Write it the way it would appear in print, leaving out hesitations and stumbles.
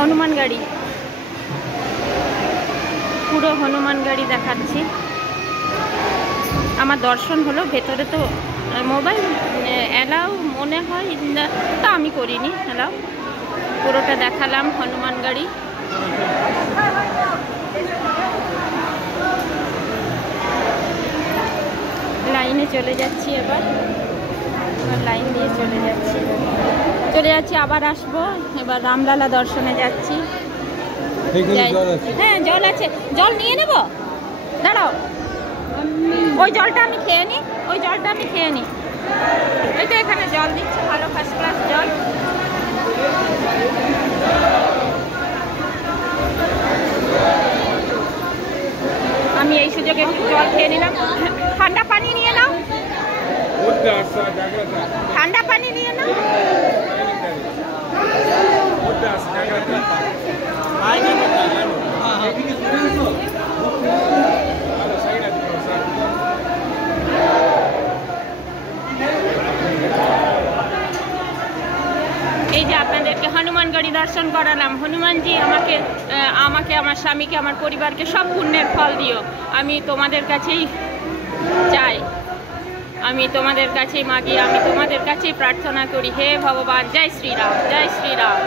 হনুমান গাড়ি, পুরো হনুমান গাড়ি দেখাচ্ছি। আমার দর্শন হলো, ভেতরে তো মোবাইল অ্যালাউ মনে হয়, তা আমি করিনি অ্যালাউ। পুরোটা দেখালাম হনুমান গাড়ি। লাইনে চলে যাচ্ছি, এবার লাইন দিয়ে চলে যাচ্ছি, আবার আসবো। এবার রামলালা দর্শনে যাচ্ছি। হ্যাঁ জল আছে, জল নিয়ে নেব, দাঁড়াও। ওই জলটা আমি খেয়ে নিই, এই তো এখানে জল দিচ্ছে, ভালো ফার্স্ট ক্লাস জল। আমি এই সুযোগে একটু জল খেয়ে নিলাম। ঠান্ডা পানি নিয়ে নাও, ঠান্ডা পানি নিয়ে নাও। এই যে আপনাদেরকে হনুমানগড়ি দর্শন করালাম। হনুমানজি আমাকে আমার স্বামীকে, আমার পরিবারকে সব পুণ্যের ফল দিও। আমি তোমাদের কাছেই চাই, আমি তোমাদের কাছেই মাগি, আমি তোমাদের কাছেই প্রার্থনা করি। হে ভগবান, জয় শ্রীরাম, জয় শ্রীরাম।